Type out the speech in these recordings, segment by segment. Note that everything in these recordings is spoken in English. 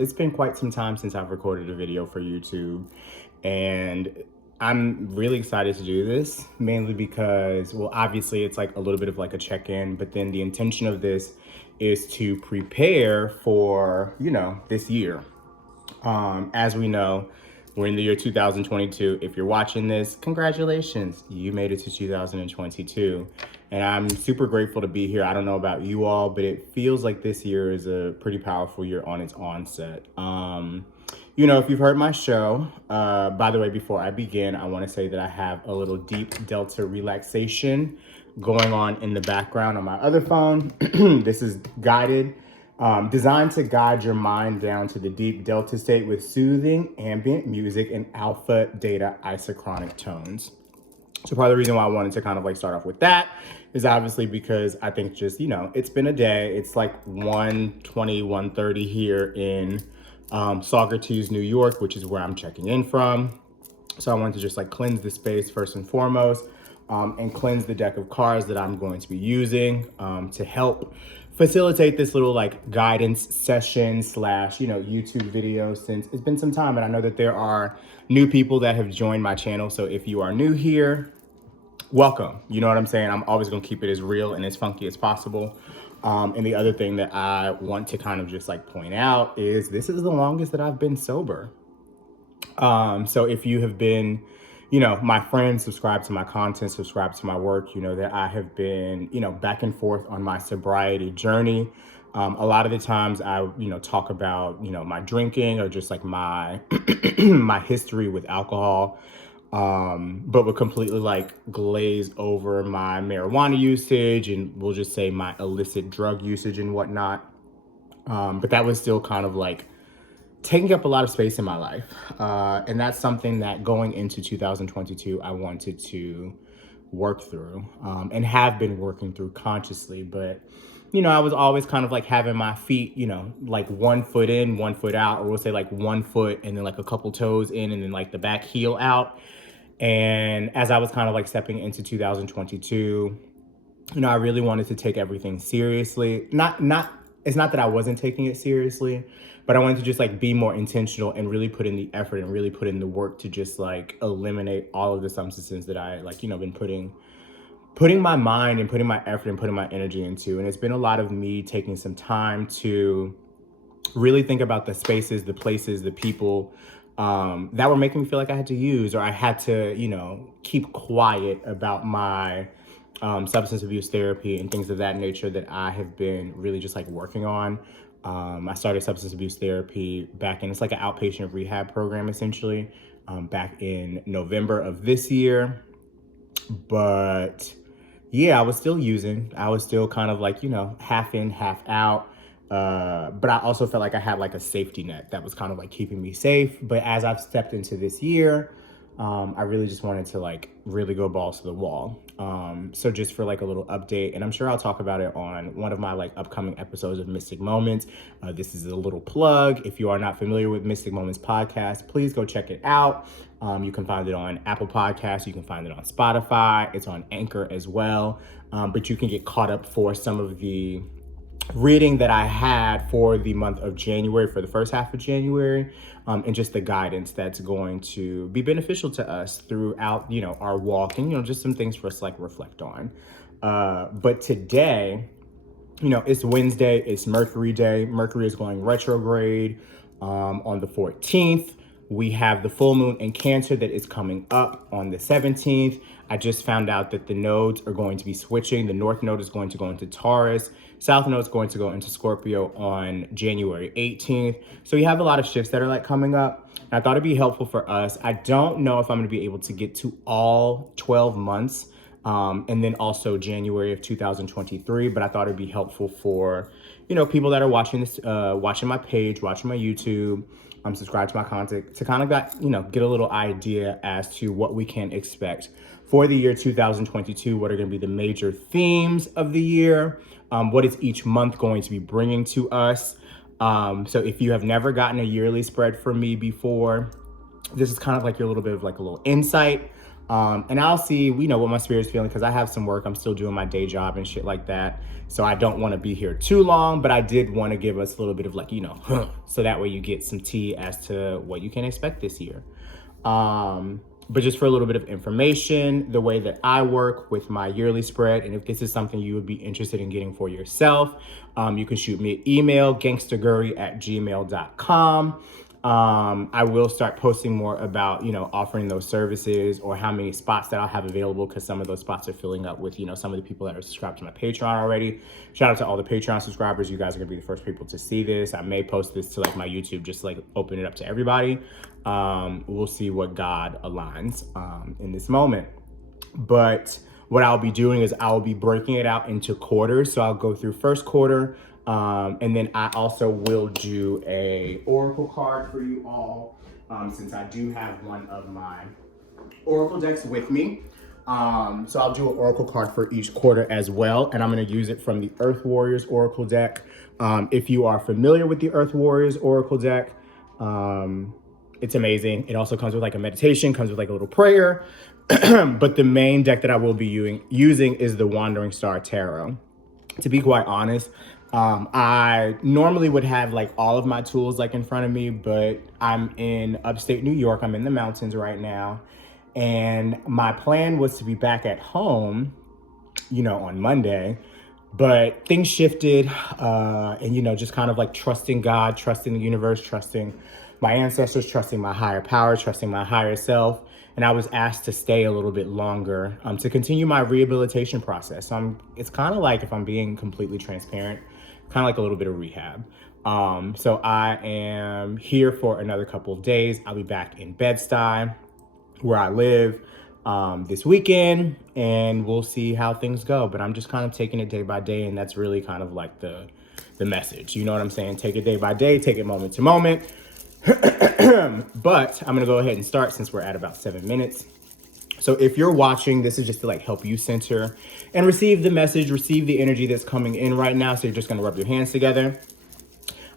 it's been quite some time since I've recorded a video for YouTube, and I'm really excited to do this, mainly because, well, obviously it's like a little bit of like a check-in, but then the intention of this is to prepare for, this year. As we know, we're in the year 2022. If you're watching this, congratulations, you made it to 2022. And I'm super grateful to be here. I don't know about you all, but it feels like this year is a pretty powerful year on its onset. If you've heard my show, by the way, before I begin, I want to say that I have a little deep delta relaxation going on in the background on my other phone. This is guided. Designed to guide your mind down to the deep delta state with soothing ambient music and alpha theta isochronic tones. So part of the reason why I wanted to kind of like start off with that is obviously because I think just, it's been a day. It's like 1:20, 1:30 here in Saugerties, New York, which is where I'm checking in from. So I wanted to just like cleanse the space first and foremost, and cleanse the deck of cards that I'm going to be using to help facilitate this little like guidance session slash, YouTube video, since it's been some time. And I know that there are new people that have joined my channel. So if you are new here, welcome. You know what I'm saying? I'm always going to keep it as real and as funky as possible. And the other thing that I want to kind of just like point out is this is the longest that I've been sober. So if you have been, my friends, subscribe to my content, subscribe to my work, that I have been, back and forth on my sobriety journey. A lot of the times I, talk about, my drinking or just like my, my history with alcohol, but would completely like glaze over my marijuana usage and we'll just say my illicit drug usage and whatnot. But that was still kind of like taking up a lot of space in my life. And that's something that going into 2022, I wanted to work through and have been working through consciously. But, I was always kind of like having my feet, like 1 foot in, 1 foot out, or we'll say like 1 foot and then like a couple toes in and then like the back heel out. And as I was kind of like stepping into 2022, I really wanted to take everything seriously. It's not that I wasn't taking it seriously, but I wanted to just like be more intentional and really put in the effort and really put in the work to just like eliminate all of the substances that I like, been putting my mind and putting my effort and putting my energy into. And it's been a lot of me taking some time to really think about the spaces, the places, the people that were making me feel like I had to use or I had to, keep quiet about my substance abuse therapy and things of that nature that I have been really just like working on. I started substance abuse therapy back in, it's like an outpatient rehab program essentially, back in November of this year. But yeah, I was still using. I was still kind of like, half in, half out. But I also felt like I had like a safety net that was kind of like keeping me safe. But as I've stepped into this year, I really just wanted to like really go balls to the wall. So just for like a little update, and I'm sure I'll talk about it on one of my like upcoming episodes of Mystic Moments. This is a little plug. If you are not familiar with Mystic Moments podcast, please go check it out. You can find it on Apple Podcasts. You can find it on Spotify. It's on Anchor as well. But you can get caught up for some of the reading that I had for the month of January, for the first half of January, and just the guidance that's going to be beneficial to us throughout, our walk and, just some things for us to like reflect on. But today, it's Wednesday, it's Mercury Day. Mercury is going retrograde on the 14th. We have the full moon in Cancer that is coming up on the 17th. I just found out that the nodes are going to be switching. The North node is going to go into Taurus. South node is going to go into Scorpio on January 18th. So you have a lot of shifts that are like coming up. And I thought it'd be helpful for us. I don't know if I'm going to be able to get to all 12 months and then also January of 2023. But I thought it'd be helpful for, people that are watching this, watching my page, watching my YouTube, subscribe to my content to kind of get a little idea as to what we can expect for the year 2022. What are going to be the major themes of the year? What is each month going to be bringing to us? So if you have never gotten a yearly spread from me before, this is kind of like your little bit of like a little insight. And I'll see, what my spirit's feeling, because I have some work. I'm still doing my day job and shit like that. So I don't want to be here too long, but I did want to give us a little bit of like, so that way you get some tea as to what you can expect this year. But just for a little bit of information, the way that I work with my yearly spread, and if this is something you would be interested in getting for yourself, you can shoot me an email, gangstagurry@gmail.com. I will start posting more about, offering those services or how many spots that I'll have available, because some of those spots are filling up with, some of the people that are subscribed to my Patreon already. Shout out to all the Patreon subscribers. You guys are gonna be the first people to see this. I may post this to like my YouTube, just like open it up to everybody. We'll see what God aligns in this moment. But what I'll be doing is I'll be breaking it out into quarters. So I'll go through first quarter, and then I also will do a oracle card for you all, since I do have one of my oracle decks with me. So I'll do an oracle card for each quarter as well, and I'm going to use it from the Earth Warriors oracle deck. If you are familiar with the Earth Warriors oracle deck, it's amazing. It also comes with like a meditation, comes with like a little prayer. But the main deck that I will be using is the Wandering Star Tarot. To be quite honest, I normally would have like all of my tools like in front of me, but I'm in upstate New York. I'm in the mountains right now. And my plan was to be back at home, on Monday. But things shifted, and, just kind of like trusting God, trusting the universe, trusting my ancestors, trusting my higher power, trusting my higher self. And I was asked to stay a little bit longer to continue my rehabilitation process. So it's kind of like, if I'm being completely transparent, kind of like a little bit of rehab. So I am here for another couple of days. I'll be back in Bed-Stuy, where I live, this weekend, and we'll see how things go. But I'm just kind of taking it day by day, and that's really kind of like the message. You know what I'm saying? Take it day by day, take it moment to moment. But I'm gonna go ahead and start, since we're at about 7 minutes. So if you're watching, this is just to like help you center and receive the message, receive the energy that's coming in right now. So you're just gonna rub your hands together.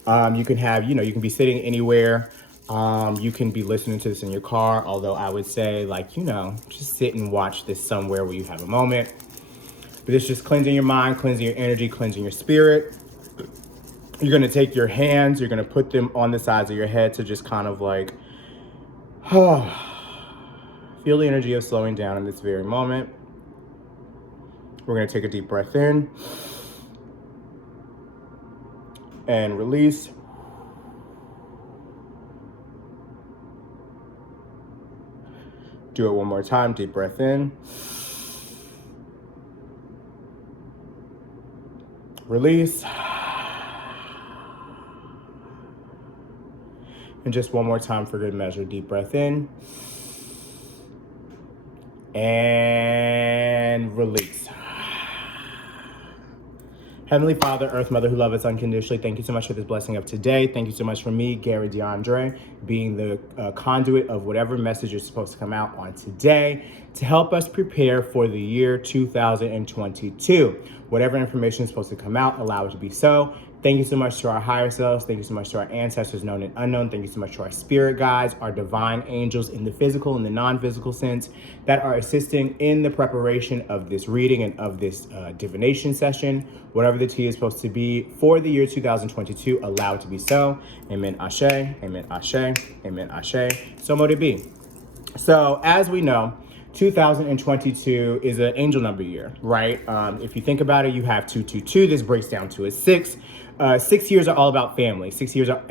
You can have, you can be sitting anywhere. You can be listening to this in your car, although I would say like, just sit and watch this somewhere where you have a moment. But it's just cleansing your mind, cleansing your energy, cleansing your spirit. You're gonna take your hands, you're gonna put them on the sides of your head to just kind of like, feel the energy of slowing down in this very moment. We're gonna take a deep breath in and release. Do it one more time, deep breath in. Release. And just one more time for good measure, deep breath in. And release. Heavenly Father, Earth Mother who loves us unconditionally, thank you so much for this blessing of today. Thank you so much for me, Gary DeAndre, being the conduit of whatever message is supposed to come out on today to help us prepare for the year 2022. Whatever information is supposed to come out, allow it to be so. Thank you so much to our higher selves. Thank you so much to our ancestors, known and unknown. Thank you so much to our spirit guides, our divine angels in the physical and the non-physical sense that are assisting in the preparation of this reading and of this divination session. Whatever the tea is supposed to be for the year 2022, allow it to be so. Amen, ashe, amen, ashe, amen, ashe. So mote it be. So as we know, 2022 is an angel number year, right? If you think about it, you have 222. This breaks down to a 6. 6 years are all about family. 6 years are,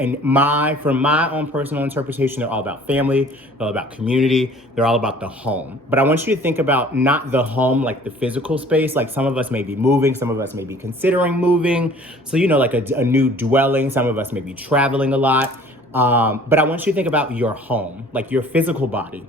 from my own personal interpretation, they're all about family, they're all about community, they're all about the home. But I want you to think about not the home like the physical space. Like some of us may be moving, some of us may be considering moving. So, like a new dwelling, some of us may be traveling a lot. But I want you to think about your home, like your physical body.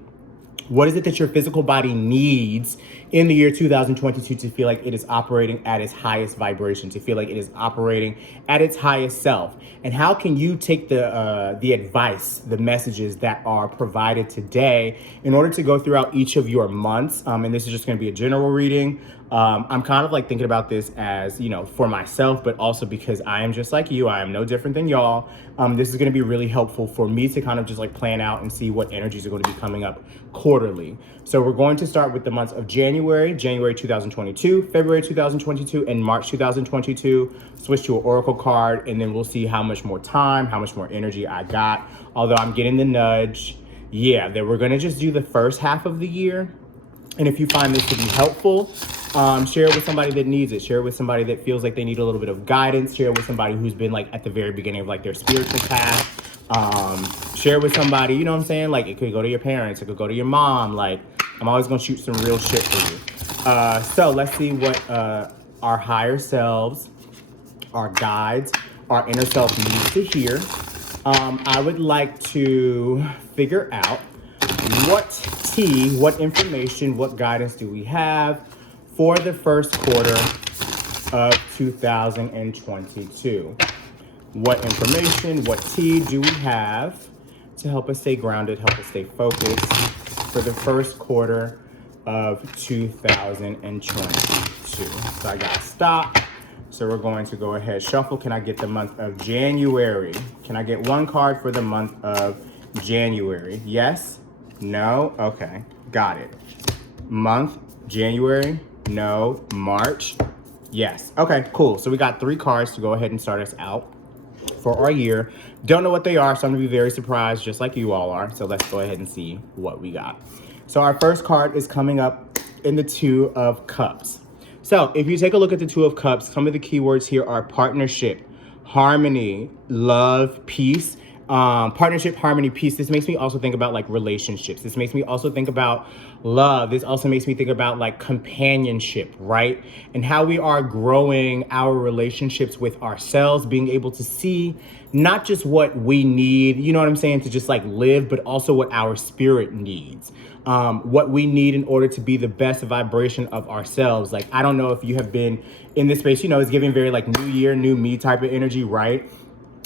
What is it that your physical body needs in the year 2022 to feel like it is operating at its highest vibration, to feel like it is operating at its highest self. And how can you take the advice, the messages that are provided today in order to go throughout each of your months? And this is just going to be a general reading. I'm kind of like thinking about this as, you know, for myself, but also because I am just like you. I am no different than y'all. This is going to be really helpful for me to kind of just like plan out and see what energies are going to be coming up quarterly. So we're going to start with the months of January 2022, February 2022, and March 2022. Switch to an oracle card, and then we'll see how much more time, how much more energy I got. Although I'm getting the nudge, yeah, that we're going to just do the first half of the year. And if you find this to be helpful, share it with somebody that needs it. Share it with somebody that feels like they need a little bit of guidance. Share it with somebody who's been like at the very beginning of like their spiritual path. Share it with somebody, you know what I'm saying? Like it could go to your parents, it could go to your mom. Like I'm always gonna shoot some real shit for you. So let's see what our higher selves, our guides, our inner self needs to hear. I would like to figure out what tea, what information, what guidance do we have for the first quarter of 2022? What information, what tea do we have to help us stay grounded, help us stay focused for the first quarter of 2022? So I got stop. So we're going to go ahead, shuffle. Can I get the month of January? Can I get one card for the month of January? Yes? No? Okay, got it. Month, January, no. March, yes. Okay, cool. So we got 3 cards to go ahead and start us out for our year. Don't know what they are, so I'm gonna be very surprised, just like you all are. So let's go ahead and see what we got. So our first card is coming up in the 2 of Cups. So if you take a look at the 2 of Cups, some of the keywords here are partnership, harmony, love, peace. Partnership, harmony, peace. This makes me also think about like relationships. This makes me also think about love. This also makes me think about like companionship, right? And how we are growing our relationships with ourselves, being able to see not just what we need, you know what I'm saying, to just like live, but also what our spirit needs. What we need in order to be the best vibration of ourselves. Like, I don't know if you have been in this space, you know, it's giving very like new year, new me type of energy, right?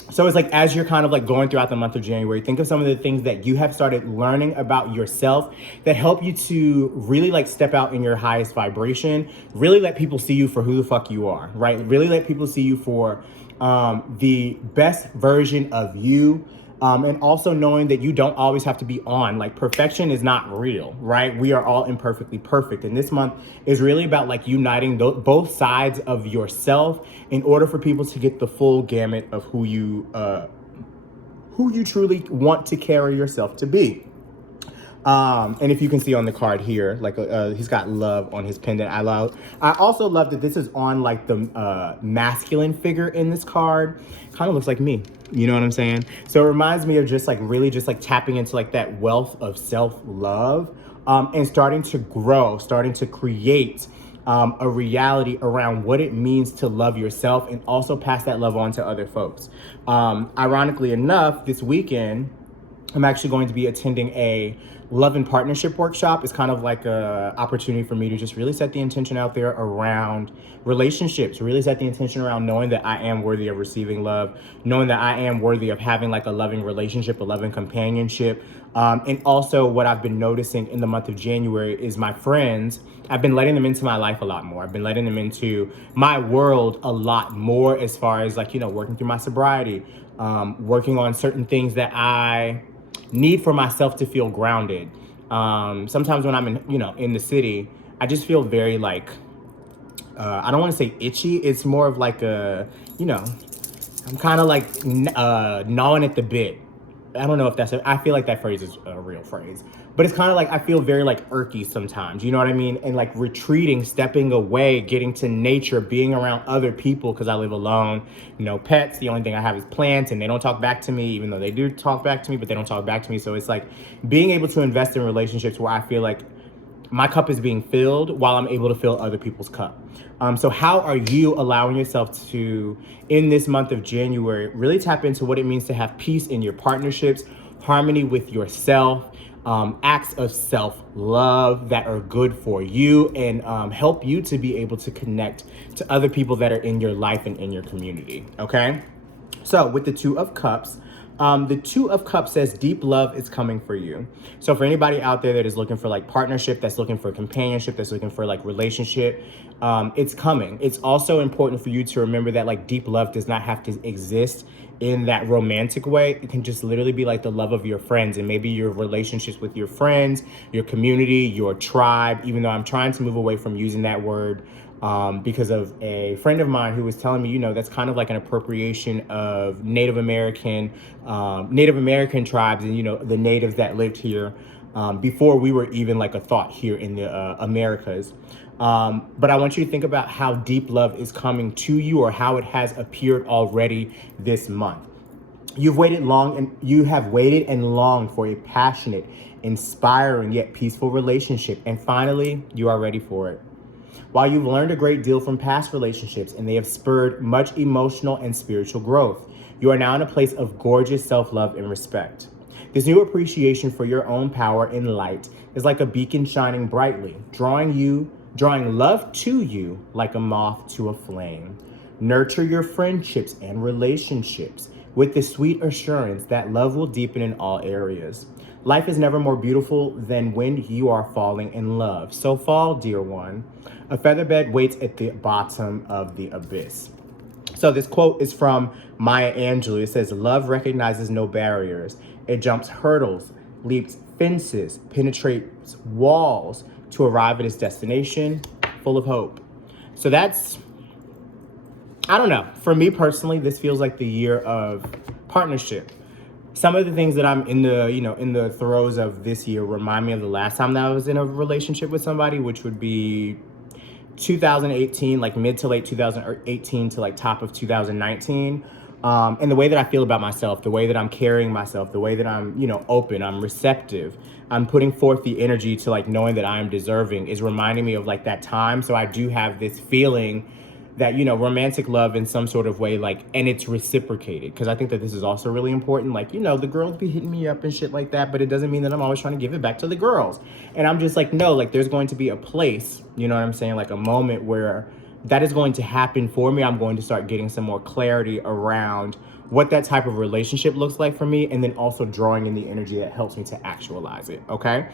So it's like, as you're kind of like going throughout the month of January, think of some of the things that you have started learning about yourself that help you to really like step out in your highest vibration, really let people see you for who the fuck you are, right? Really let people see you for the best version of you. And also knowing that you don't always have to be on. Like, perfection is not real, right? We are all imperfectly perfect. And this month is really about like uniting both sides of yourself in order for people to get the full gamut of who you truly want to carry yourself to be. And if you can see on the card here, like he's got love on his pendant. I also love that this is on like the masculine figure in this card. Kind of looks like me, you know what I'm saying? So it reminds me of just like really just like tapping into like that wealth of self-love, and starting to grow, starting to create a reality around what it means to love yourself and also pass that love on to other folks. Ironically enough, this weekend, I'm actually going to be attending a love and partnership workshop. It's kind of like a opportunity for me to just really set the intention out there around relationships, really set the intention around knowing that I am worthy of receiving love, knowing that I am worthy of having like a loving relationship, a loving companionship. And also what I've been noticing in the month of January is my friends, I've been letting them into my life a lot more. I've been letting them into my world a lot more as far as like, you know, working through my sobriety, working on certain things that I need for myself to feel grounded. Sometimes when I'm in the city, I just feel very like, I don't want to say itchy. It's more of like I'm kind of like gnawing at the bit. I don't know if I feel like that phrase is a real phrase, but it's kind of like, I feel very like irky sometimes, you know what I mean? And like retreating, stepping away, getting to nature, being around other people, because I live alone, no pets. The only thing I have is plants, and they don't talk back to me, even though they do talk back to me, but they don't talk back to me. So it's like being able to invest in relationships where I feel like my cup is being filled while I'm able to fill other people's cup. So how are you allowing yourself to, in this month of January, really tap into what it means to have peace in your partnerships, harmony with yourself, acts of self-love that are good for you and help you to be able to connect to other people that are in your life and in your community, okay? So with the Two of Cups, the Two of Cups says deep love is coming for you. So for anybody out there that is looking for like partnership, that's looking for companionship, that's looking for like relationship, it's coming. It's also important for you to remember that like deep love does not have to exist in that romantic way. It can just literally be like the love of your friends and maybe your relationships with your friends, your community, your tribe, even though I'm trying to move away from using that word because of a friend of mine who was telling me, that's kind of like an appropriation of Native American tribes and, the natives that lived here before we were even like a thought here in the Americas. But I want you to think about how deep love is coming to you or how it has appeared already this month. You have waited and longed for a passionate, inspiring, yet peaceful relationship. And finally, you are ready for it. While you've learned a great deal from past relationships and they have spurred much emotional and spiritual growth, you are now in a place of gorgeous self-love and respect. This new appreciation for your own power and light is like a beacon shining brightly, drawing love to you like a moth to a flame. Nurture your friendships and relationships with the sweet assurance that love will deepen in all areas. Life is never more beautiful than when you are falling in love. So fall, dear one. A featherbed waits at the bottom of the abyss. So this quote is from Maya Angelou. It says, love recognizes no barriers. It jumps hurdles, leaps fences, penetrates walls to arrive at its destination full of hope. So that's, I don't know. For me personally, this feels like the year of partnership. Some of the things that I'm in the throes of this year remind me of the last time that I was in a relationship with somebody, which would be 2018, like mid to late 2018 to like top of 2019. And the way that I feel about myself, the way that I'm carrying myself, the way that I'm, open, I'm receptive, I'm putting forth the energy to like knowing that I am deserving is reminding me of like that time. So I do have this feeling that, romantic love in some sort of way, like, and it's reciprocated. Cause I think that this is also really important. Like, the girls be hitting me up and shit like that, but it doesn't mean that I'm always trying to give it back to the girls. And I'm just like, no, like there's going to be a place, you know what I'm saying? Like a moment where that is going to happen for me. I'm going to start getting some more clarity around what that type of relationship looks like for me. And then also drawing in the energy that helps me to actualize it. Okay.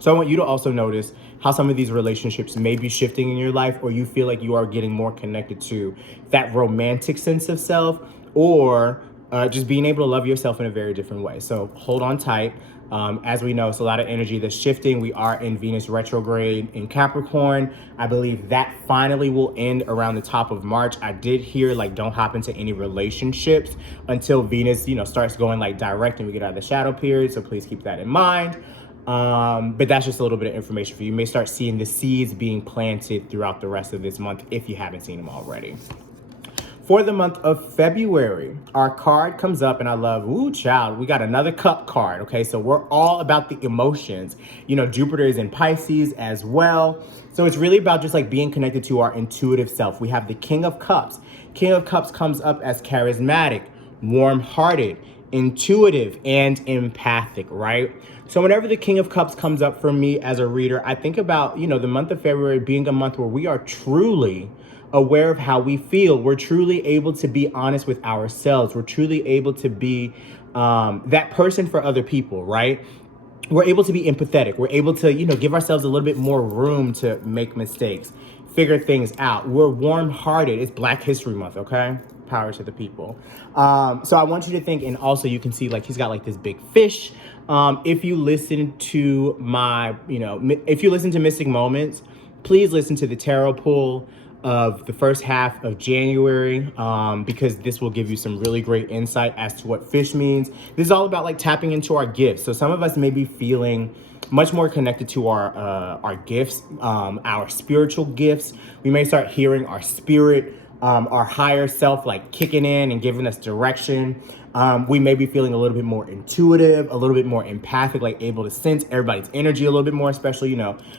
So I want you to also notice how some of these relationships may be shifting in your life, or you feel like you are getting more connected to that romantic sense of self, or just being able to love yourself in a very different way. So hold on tight. As we know, it's a lot of energy that's shifting. We are in Venus retrograde in Capricorn. I believe that finally will end around the top of March. I did hear like don't hop into any relationships until Venus, starts going like direct and we get out of the shadow period. So please keep that in mind. But that's just a little bit of information for you. You may start seeing the seeds being planted throughout the rest of this month if you haven't seen them already. For the month of February, our card comes up and I love, we got another cup card. Okay, so we're all about the emotions. Jupiter is in Pisces as well. So it's really about just like being connected to our intuitive self. We have the King of Cups. King of Cups comes up as charismatic, warm-hearted, intuitive, and empathic, right? So whenever the King of Cups comes up for me as a reader, I think about, the month of February being a month where we are truly aware of how we feel. We're truly able to be honest with ourselves. We're truly able to be that person for other people, right? We're able to be empathetic. We're able to, give ourselves a little bit more room to make mistakes, figure things out. We're warm-hearted. It's Black History Month, okay? Power to the people. So I want you to think, and also you can see like he's got like this big fish. If you listen to if you listen to Mystic Moments, please listen to the tarot pull of the first half of January, because this will give you some really great insight as to what fish means. This is all about like tapping into our gifts. So some of us may be feeling much more connected to our gifts, our spiritual gifts. We may start hearing our spirit our higher self like kicking in and giving us direction. We may be feeling a little bit more intuitive, a little bit more empathic, like able to sense everybody's energy a little bit more, especially,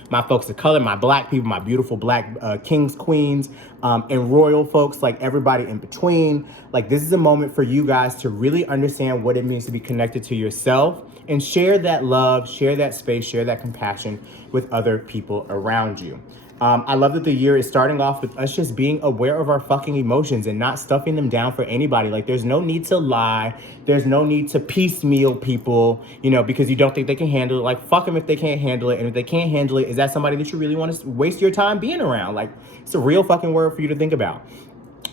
my folks of color, my black people, my beautiful black kings, queens, and royal folks, like everybody in between. Like, this is a moment for you guys to really understand what it means to be connected to yourself and share that love, share that space, share that compassion with other people around you. I love that the year is starting off with us just being aware of our fucking emotions and not stuffing them down for anybody. Like, there's no need to lie. There's no need to piecemeal people, because you don't think they can handle it. Like, fuck them if they can't handle it. And if they can't handle it, is that somebody that you really want to waste your time being around? Like, it's a real fucking word for you to think about.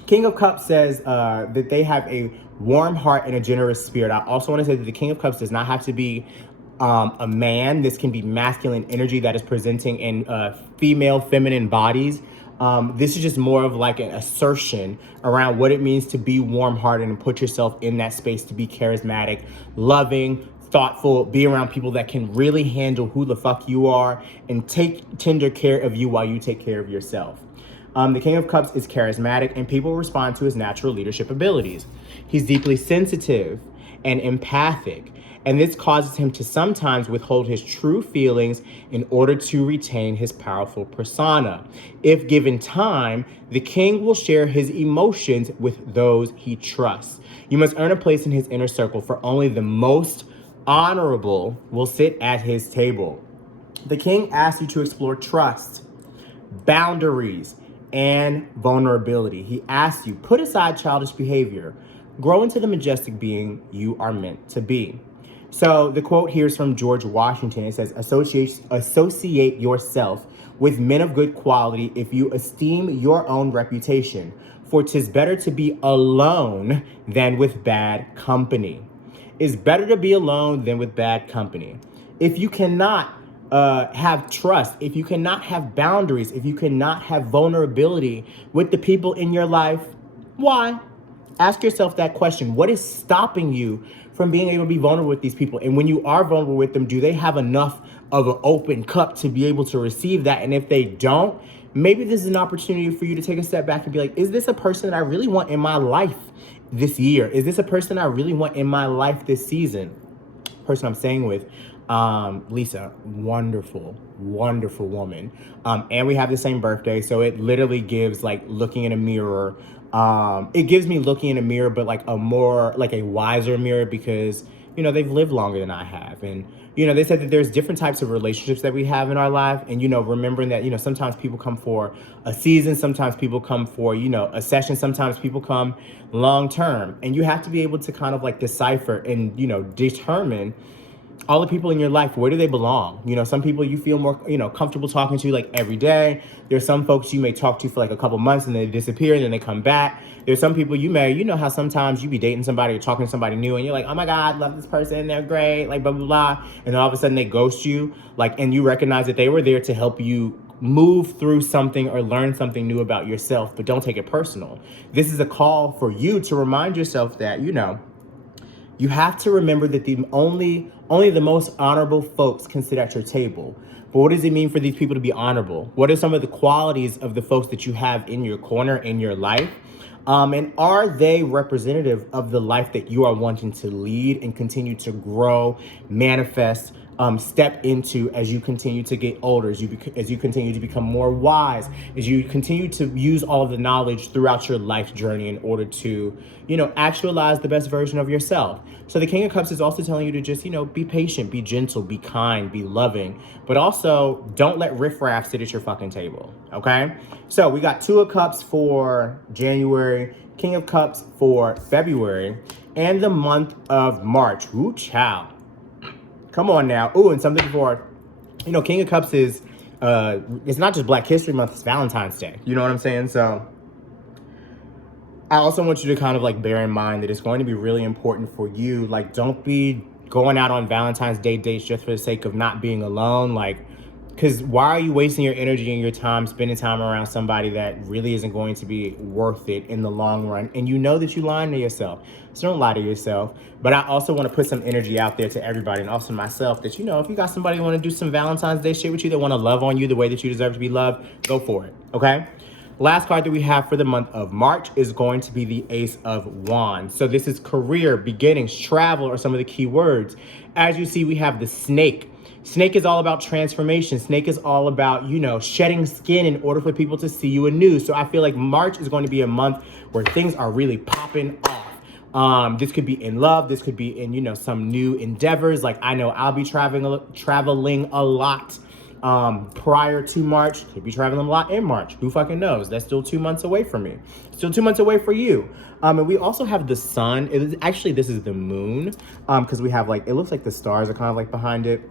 King of Cups says that they have a warm heart and a generous spirit. I also want to say that the King of Cups does not have to be a man. This can be masculine energy that is presenting in female, feminine bodies. This is just more of like an assertion around what it means to be warm-hearted and put yourself in that space to be charismatic, loving, thoughtful, be around people that can really handle who the fuck you are and take tender care of you while you take care of yourself. The King of Cups is charismatic and people respond to his natural leadership abilities. He's deeply sensitive and empathic, and this causes him to sometimes withhold his true feelings in order to retain his powerful persona. If given time, the king will share his emotions with those he trusts. You must earn a place in his inner circle, for only the most honorable will sit at his table. The king asks you to explore trust, boundaries, and vulnerability. He asks you, put aside childish behavior, grow into the majestic being you are meant to be. So the quote here is from George Washington. It says, associate yourself with men of good quality if you esteem your own reputation, for 'tis better to be alone than with bad company. It's better to be alone than with bad company. If you cannot have trust, if you cannot have boundaries, if you cannot have vulnerability with the people in your life, why? Ask yourself that question. What is stopping you from being able to be vulnerable with these people? And when you are vulnerable with them, do they have enough of an open cup to be able to receive that? And if they don't, maybe this is an opportunity for you to take a step back and be like, is this a person that I really want in my life this year? Is this a person I really want in my life this season? Person I'm staying with, Lisa, wonderful woman. And we have the same birthday. So it literally gives like looking in a mirror. It gives me looking in a mirror, but like a more like a wiser mirror, because, they've lived longer than I have. And, they said that there's different types of relationships that we have in our life. And, remembering that, sometimes people come for a season, sometimes people come for, a session, sometimes people come long term. And you have to be able to kind of like decipher and, determine all the people in your life, where do they belong? Some people you feel more, comfortable talking to like every day. There's some folks you may talk to for like a couple months and they disappear and then they come back. There's some people you may, how sometimes you be dating somebody or talking to somebody new and you're like, oh my God, love this person, they're great, like blah, blah, blah. And then all of a sudden they ghost you, like, and you recognize that they were there to help you move through something or learn something new about yourself, but don't take it personal. This is a call for you to remind yourself that, you have to remember that only the most honorable folks can sit at your table. But what does it mean for these people to be honorable? What are some of the qualities of the folks that you have in your corner, in your life? And are they representative of the life that you are wanting to lead and continue to grow, manifest, step into as you continue to get older, as you continue to become more wise, as you continue to use all of the knowledge throughout your life journey in order to, actualize the best version of yourself. So the King of Cups is also telling you to just, be patient, be gentle, be kind, be loving, but also don't let riffraff sit at your fucking table, okay? So we got Two of Cups for January, King of Cups for February, and the month of March. Ooh, child. Come on now. Ooh, and something for, King of Cups is, it's not just Black History Month, it's Valentine's Day. You know what I'm saying? So I also want you to kind of like bear in mind that it's going to be really important for you. Like, don't be going out on Valentine's Day dates just for the sake of not being alone. Like, because why are you wasting your energy and your time spending time around somebody that really isn't going to be worth it in the long run? And you know that you're lying to yourself. So don't lie to yourself. But I also want to put some energy out there to everybody and also myself that, if you got somebody who want to do some Valentine's Day shit with you, that want to love on you the way that you deserve to be loved, go for it. Okay? Last card that we have for the month of March is going to be the Ace of Wands. So this is career, beginnings, travel are some of the key words. As you see, we have the snake. Snake is all about transformation. Snake is all about, shedding skin in order for people to see you anew. So I feel like March is going to be a month where things are really popping off. This could be in love. This could be in, some new endeavors. Like I know I'll be traveling a lot prior to March. Could be traveling a lot in March. Who fucking knows? That's still 2 months away from me. Still 2 months away for you. And we also have the sun. This is the moon. Because we have it looks like the stars are kind of behind it.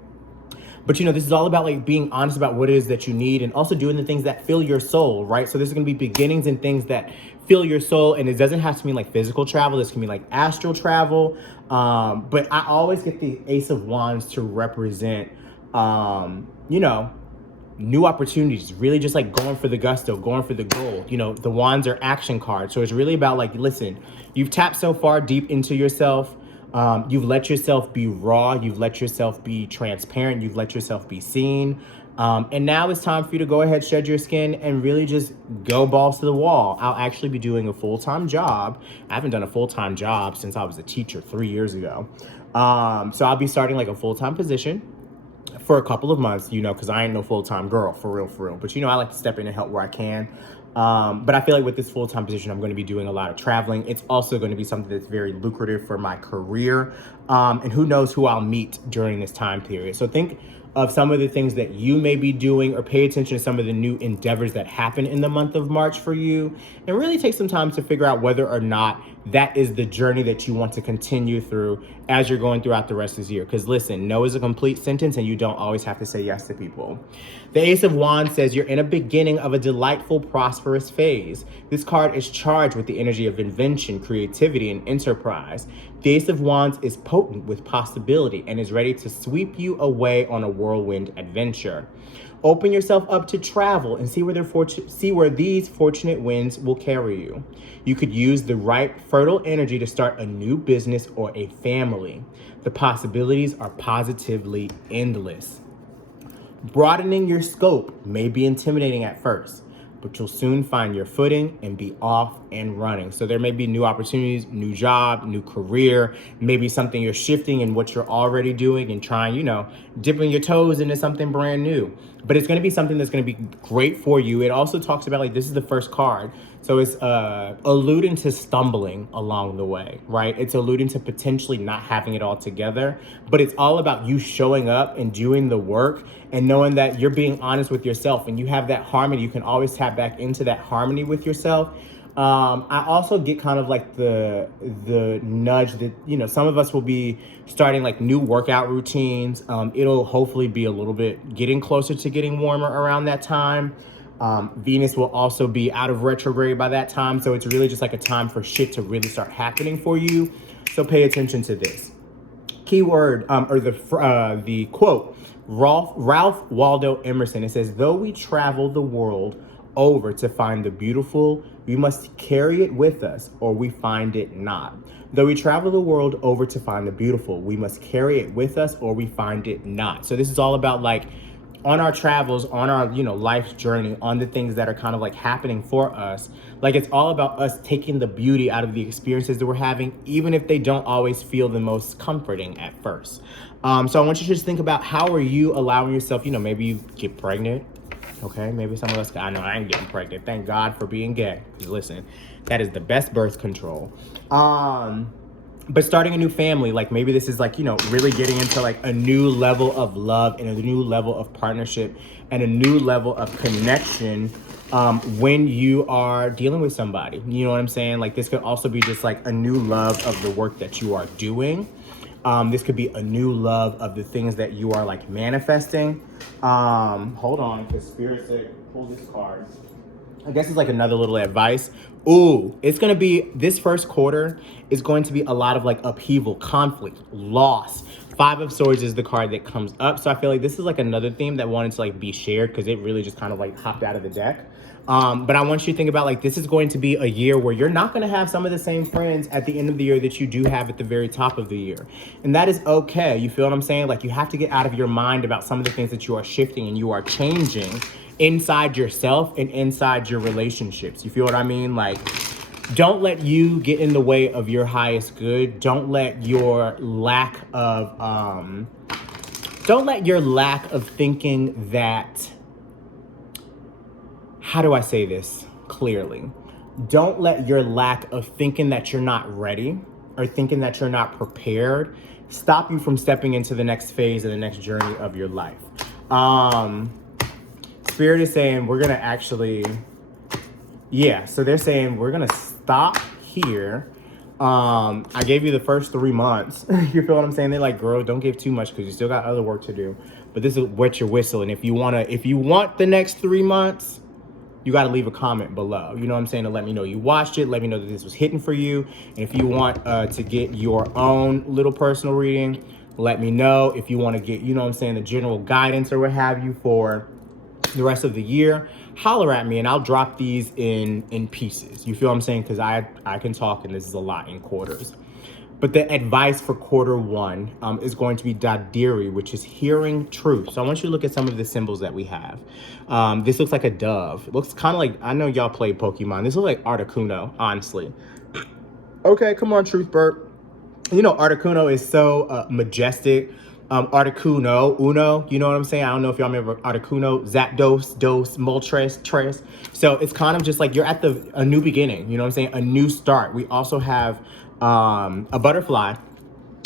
But this is all about being honest about what it is that you need and also doing the things that fill your soul, right? So this is going to be beginnings and things that fill your soul. And it doesn't have to mean physical travel. This can be astral travel. But I always get the Ace of Wands to represent, new opportunities, really just going for the gusto, going for the goal. The wands are action cards. So it's really about listen, you've tapped so far deep into yourself. You've let yourself be raw. You've let yourself be transparent. You've let yourself be seen. And now it's time for you to go ahead, shed your skin, and really just go balls to the wall. I'll actually be doing a full-time job. I haven't done a full-time job since I was a teacher 3 years ago. So I'll be starting a full-time position for a couple of months, because I ain't no full-time girl, for real. But, I like to step in and help where I can. But I feel with this full-time position, I'm going to be doing a lot of traveling. It's also going to be something that's very lucrative for my career. And who knows who I'll meet during this time period. So think of some of the things that you may be doing, or pay attention to some of the new endeavors that happen in the month of March for you, and really take some time to figure out whether or not that is the journey that you want to continue through as you're going throughout the rest of this year. Because listen, no is a complete sentence and you don't always have to say yes to people. The Ace of Wands says you're in a beginning of a delightful, prosperous phase. This card is charged with the energy of invention, creativity, and enterprise. The Ace of Wands is potent with possibility and is ready to sweep you away on a whirlwind adventure. Open yourself up to travel and see where these fortunate winds will carry you. You could use the right fertile energy to start a new business or a family. The possibilities are positively endless. Broadening your scope may be intimidating at first, but you'll soon find your footing and be off and running. So there may be new opportunities, new job, new career, maybe something you're shifting in what you're already doing and trying, dipping your toes into something brand new. But it's going to be something that's going to be great for you. It also talks about this is the first card. So it's alluding to stumbling along the way, right? It's alluding to potentially not having it all together, but it's all about you showing up and doing the work and knowing that you're being honest with yourself and you have that harmony. You can always tap back into that harmony with yourself. I also get kind of the nudge that, some of us will be starting new workout routines. It'll hopefully be a little bit getting closer to getting warmer around that time. Venus will also be out of retrograde by that time. So it's really just a time for shit to really start happening for you. So pay attention to this. Keyword, or the quote, Ralph Waldo Emerson. It says, though we travel the world over to find the beautiful, we must carry it with us or we find it not. Though we travel the world over to find the beautiful, we must carry it with us or we find it not. So this is all about on our travels, on our, life's journey, on the things that are kind of happening for us. It's all about us taking the beauty out of the experiences that we're having, even if they don't always feel the most comforting at first. So I want you to just think about, how are you allowing yourself, maybe you get pregnant. Okay, maybe some of us, I know I ain't getting pregnant. Thank God for being gay. Listen, that is the best birth control. But starting a new family, maybe this is really getting into a new level of love and a new level of partnership and a new level of connection when you are dealing with somebody. You know what I'm saying? This could also be just a new love of the work that you are doing. This could be a new love of the things that you are manifesting. Hold on, because Spirit said, pull this card. I guess it's another little advice. Ooh, it's going to be, this first quarter is going to be a lot of upheaval, conflict, loss. 5 of Swords is the card that comes up. So I feel this is another theme that wanted to be shared, because it really just kind of hopped out of the deck. But I want you to think about, like, this is going to be a year where you're not going to have some of the same friends at the end of the year that you do have at the very top of the year. And that is okay. You feel what I'm saying? Like, you have to get out of your mind about some of the things that you are shifting and you are changing inside yourself and inside your relationships. You feel what I mean? Like, don't let you get in the way of your highest good. Don't let your lack of thinking that, how do I say this clearly? Don't let your lack of thinking that you're not ready or thinking that you're not prepared stop you from stepping into the next phase of the next journey of your life. Spirit is saying we're gonna actually, so they're saying we're gonna stop here. I gave you the first 3 months. You feel what I'm saying? They're like, girl, don't give too much because you still got other work to do. But this is wet your whistle. And if you want the next 3 months, you got to leave a comment below. You know what I'm saying? To let me know you watched it. Let me know that this was hitting for you. And if you want to get your own little personal reading, let me know. If you want to get, you know what I'm saying, the general guidance or what have you for the rest of the year, holler at me and I'll drop these in pieces. You feel what I'm saying? Because I can talk and this is a lot in quarters. But the advice for quarter one is going to be Dadiri, which is hearing truth. So I want you to look at some of the symbols that we have. This looks like a dove. It looks kind of like, I know y'all play Pokemon. This looks like Articuno, honestly. Okay, come on, Truth Bird. You know, Articuno is so majestic. Articuno, Uno, you know what I'm saying? I don't know if y'all remember Articuno, Zapdos, Dos, Moltres, Tres. So it's kind of just like you're at a new beginning, you know what I'm saying? A new start. We also have a butterfly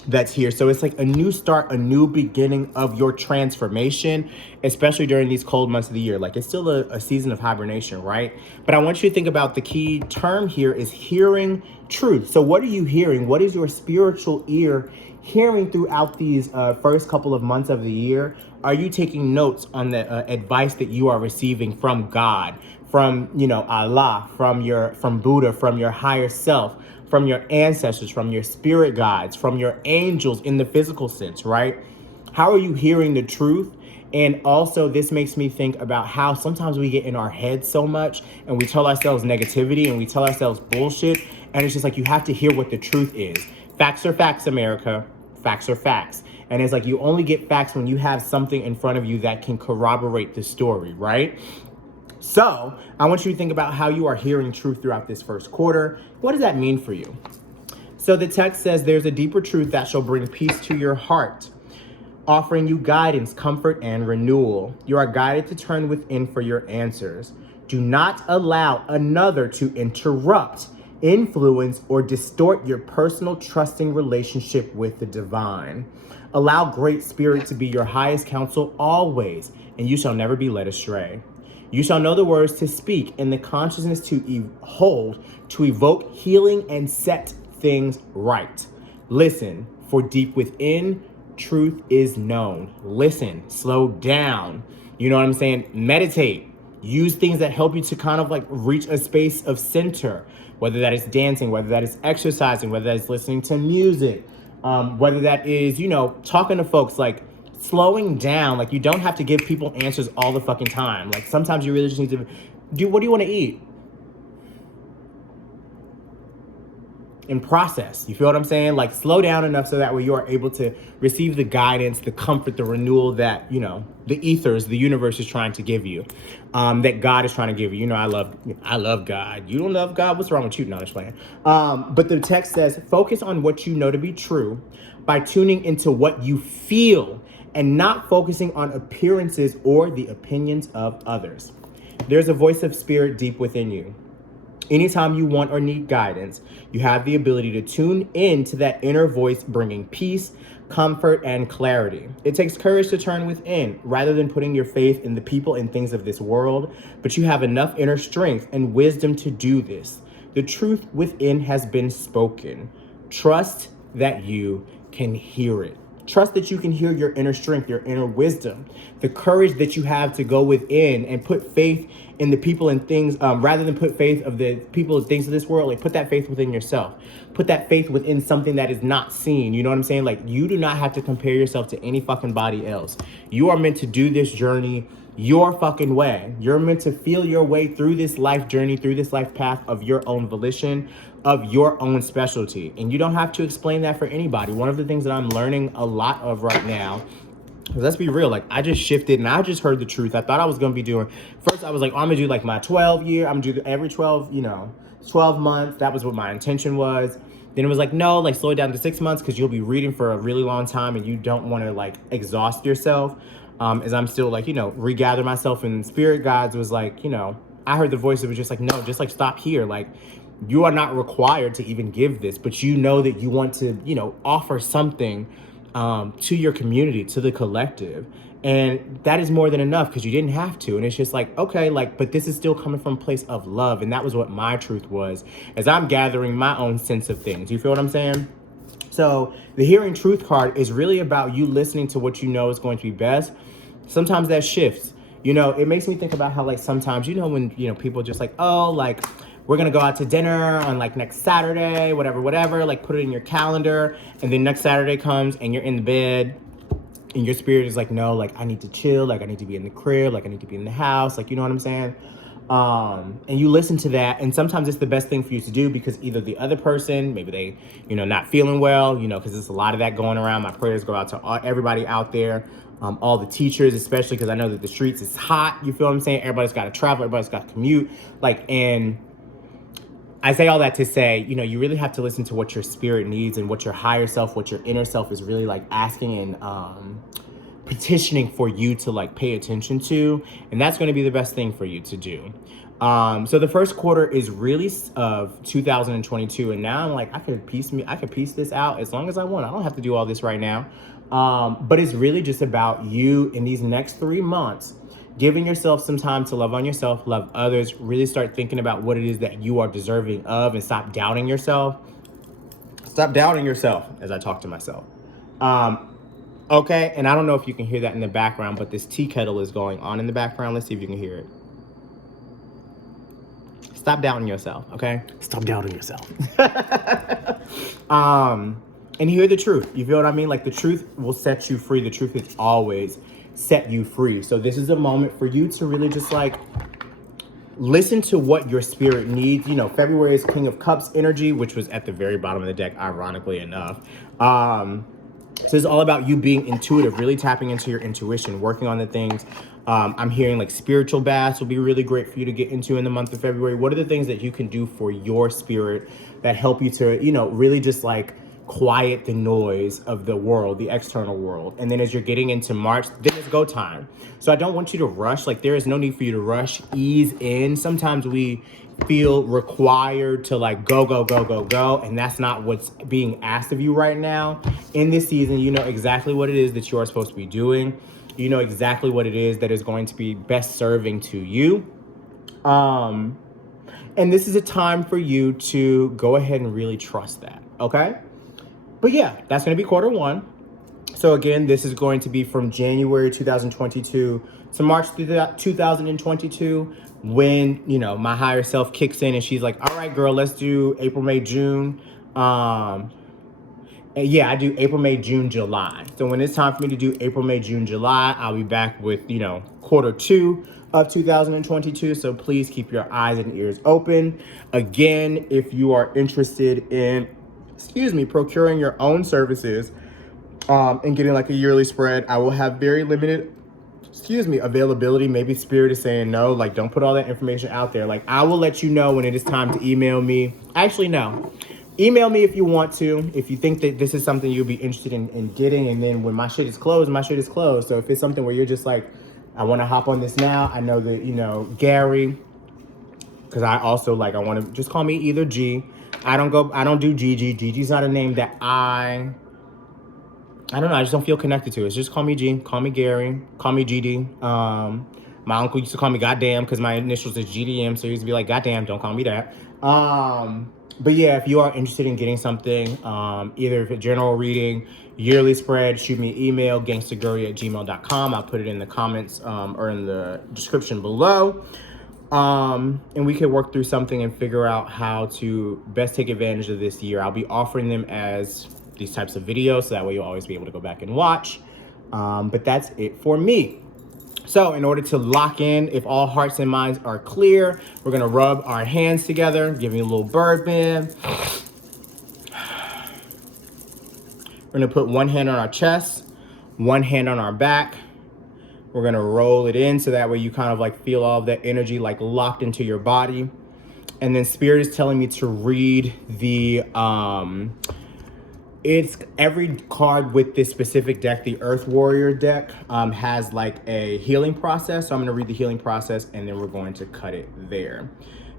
that's here. So it's like a new start, a new beginning of your transformation, especially during these cold months of the year. Like it's still a season of hibernation, right? But I want you to think about the key term here is hearing truth. So what are you hearing? What is your spiritual ear hearing throughout these first couple of months of the year? Are you taking notes on the advice that you are receiving from God, from, you know, Allah, from Buddha, from your higher self, from your ancestors, from your spirit guides, from your angels in the physical sense, right? How are you hearing the truth? And also this makes me think about how sometimes we get in our heads so much and we tell ourselves negativity and we tell ourselves bullshit. And it's just like, you have to hear what the truth is. Facts are facts, America. Facts are facts. And it's like, you only get facts when you have something in front of you that can corroborate the story, right? So I want you to think about how you are hearing truth throughout this first quarter. What does that mean for you? So the text says there's a deeper truth that shall bring peace to your heart, offering you guidance, comfort, and renewal. You are guided to turn within for your answers. Do not allow another to interrupt, influence, or distort your personal trusting relationship with the divine. Allow Great Spirit to be your highest counsel always, and you shall never be led astray. You shall know the words to speak and the consciousness to hold, to evoke healing and set things right. Listen, for deep within, truth is known. Listen, slow down. You know what I'm saying? Meditate. Use things that help you to kind of like reach a space of center, whether that is dancing, whether that is exercising, whether that is listening to music, whether that is, you know, talking to folks, like slowing down. Like you don't have to give people answers all the fucking time. Like sometimes you really just need to what do you want to eat? And process. You feel what I'm saying? Like slow down enough so that way you are able to receive the guidance, the comfort, the renewal that, you know, the ethers, the universe is trying to give you, that God is trying to give you. You know, I love God. You don't love God? What's wrong with you? No, just playing. But the text says, focus on what you know to be true by tuning into what you feel and not focusing on appearances or the opinions of others. There's a voice of spirit deep within you. Anytime you want or need guidance, you have the ability to tune in to that inner voice, bringing peace, comfort, and clarity. It takes courage to turn within rather than putting your faith in the people and things of this world, but you have enough inner strength and wisdom to do this. The truth within has been spoken. Trust that you can hear it. Trust that you can hear your inner strength, your inner wisdom, the courage that you have to go within and put faith in the people and things, rather than put faith of the people and things of this world. Like put that faith within yourself. Put that faith within something that is not seen. You know what I'm saying? Like you do not have to compare yourself to any fucking body else. You are meant to do this journey your fucking way. You're meant to feel your way through this life journey, through this life path of your own volition, of your own specialty. And you don't have to explain that for anybody. One of the things that I'm learning a lot of right now, let's be real, like I just shifted and I just heard the truth. I thought I was going to be doing, first I was like, oh, I'm going to do like my 12 year, I'm going to do every 12, 12 months. That was what my intention was. Then it was like, no, like slow it down to 6 months because you'll be reading for a really long time and you don't want to like exhaust yourself. As I'm still like, regather myself, and spirit guides was like, I heard the voice that was just like, no, just like stop here. Like you are not required to even give this, but you know that you want to, offer something to your community, to the collective. And that is more than enough because you didn't have to. And it's just like, okay, like, but this is still coming from a place of love. And that was what my truth was as I'm gathering my own sense of things. You feel what I'm saying? So the hearing truth card is really about you listening to what you know is going to be best. Sometimes that shifts. It makes me think about how like sometimes, when, people just like, oh, like we're going to go out to dinner on like next Saturday, whatever, like put it in your calendar. And then next Saturday comes and you're in the bed and your spirit is like, no, like I need to chill. Like I need to be in the crib. Like I need to be in the house. Like, you know what I'm saying? And you listen to that. And sometimes it's the best thing for you to do because either the other person, maybe they, not feeling well, because there's a lot of that going around. My prayers go out to everybody out there. All the teachers, especially because I know that the streets is hot. You feel what I'm saying? Everybody's got to travel. Everybody's got to commute. And I say all that to say, you really have to listen to what your spirit needs and what your higher self, what your inner self is really like asking and petitioning for you to like pay attention to. And that's going to be the best thing for you to do. So the first quarter is really of 2022. And now I'm like, I could piece this out as long as I want. I don't have to do all this right now. But it's really just about you in these next 3 months, giving yourself some time to love on yourself, love others, really start thinking about what it is that you are deserving of and stop doubting yourself. Stop doubting yourself as I talk to myself. Okay, and I don't know if you can hear that in the background, but this tea kettle is going on in the background. Let's see if you can hear it. Stop doubting yourself, okay? Stop doubting yourself. And hear the truth. You feel what I mean? Like the truth will set you free. The truth is always set you free. So this is a moment for you to really just like listen to what your spirit needs. February is King of Cups energy, which was at the very bottom of the deck, ironically enough. So it's all about you being intuitive, really tapping into your intuition, working on the things. I'm hearing like spiritual baths will be really great for you to get into in the month of February. What are the things that you can do for your spirit that help you to, really just like quiet the noise of the world, the external world? And then as you're getting into March, then it's go time. So I don't want you to rush. Like there is no need for you to rush, ease in. Sometimes we feel required to like go. And that's not what's being asked of you right now. In this season, you know exactly what it is that you are supposed to be doing. You know exactly what it is that is going to be best serving to you. And this is a time for you to go ahead and really trust that, okay? But yeah, that's going to be quarter one. So again, this is going to be from January 2022 to March 2022 when, my higher self kicks in and she's like, all right, girl, let's do April, May, June. And yeah, I do April, May, June, July. So when it's time for me to do April, May, June, July, I'll be back with, quarter two of 2022. So please keep your eyes and ears open. Again, if you are interested in, procuring your own services and getting like a yearly spread, I will have very limited, availability. Maybe Spirit is saying no, like don't put all that information out there. Like I will let you know when it is time to email me. Actually, no. Email me if you want to, if you think that this is something you'll be interested in getting. And then when my shit is closed, my shit is closed. So if it's something where you're just like, I want to hop on this now. I know that, Gary, because I also like, I want to just call me either G. I don't do Gigi. Gigi's not a name that I don't know. I just don't feel connected to. It's just call me G, call me Gary, call me GD. My uncle used to call me Goddamn because my initials is GDM. So he used to be like, Goddamn, don't call me that. But yeah, if you are interested in getting something, either if a general reading, yearly spread, shoot me an email, gangstagurry@gmail.com. I'll put it in the comments or in the description below. And we can work through something and figure out how to best take advantage of this year. I'll be offering them as these types of videos, so that way you'll always be able to go back and watch. But that's it for me. So in order to lock in, if all hearts and minds are clear, we're gonna rub our hands together, giving a little bird band. We're gonna put one hand on our chest, one hand on our back. We're gonna roll it in so that way you kind of like feel all of that energy like locked into your body. And then Spirit is telling me to read the, it's every card with this specific deck, the Earth Warrior deck, has like a healing process. So I'm gonna read the healing process and then we're going to cut it there.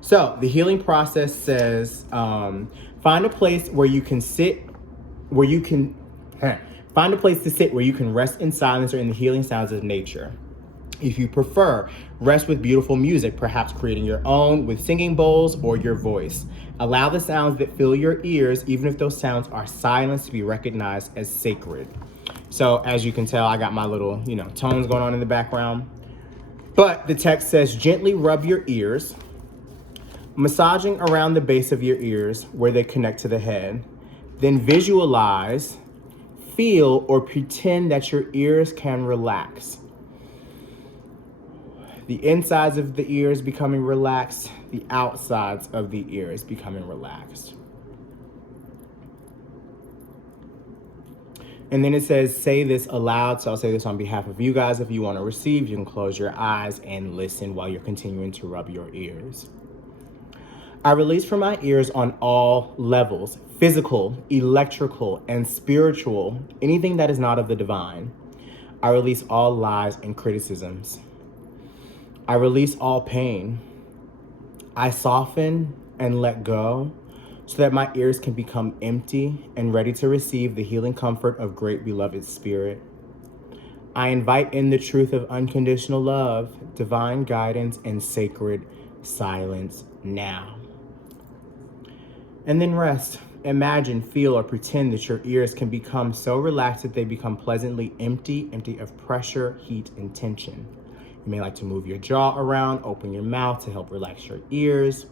So the healing process says, find a place where you can sit, where you can, find a place to sit where you can rest in silence or in the healing sounds of nature. If you prefer, rest with beautiful music, perhaps creating your own with singing bowls or your voice. Allow the sounds that fill your ears, even if those sounds are silenced, to be recognized as sacred. So as you can tell, I got my little, tones going on in the background. But the text says, gently rub your ears, massaging around the base of your ears where they connect to the head. Then visualize, feel, or pretend that your ears can relax. The insides of the ears becoming relaxed, the outsides of the ears becoming relaxed. And then it says, say this aloud. So I'll say this on behalf of you guys. If you want to receive, you can close your eyes and listen while you're continuing to rub your ears. I release from my ears on all levels, physical, electrical, and spiritual, anything that is not of the divine. I release all lies and criticisms. I release all pain. I soften and let go so that my ears can become empty and ready to receive the healing comfort of great beloved Spirit. I invite in the truth of unconditional love, divine guidance, and sacred silence now. And then rest. Imagine, feel, or pretend that your ears can become so relaxed that they become pleasantly empty of pressure, heat, and tension. You may like to move your jaw around, open your mouth to help relax your ears,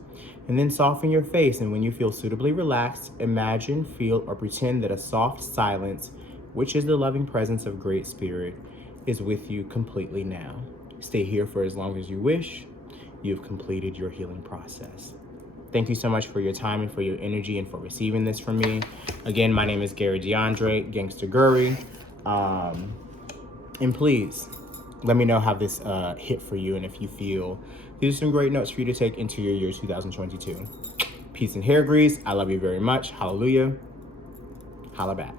and then soften your face. And when you feel suitably relaxed, imagine, feel, or pretend that a soft silence, which is the loving presence of Great Spirit, is with you completely now. Stay here for as long as you wish. You've completed your healing process. Thank you so much for your time and for your energy and for receiving this from me. Again, my name is Gary DeAndre, Gangstagurry. And please, let me know how this hit for you and if you feel these are some great notes for you to take into your year 2022. Peace and hair grease. I love you very much. Hallelujah. Holla back.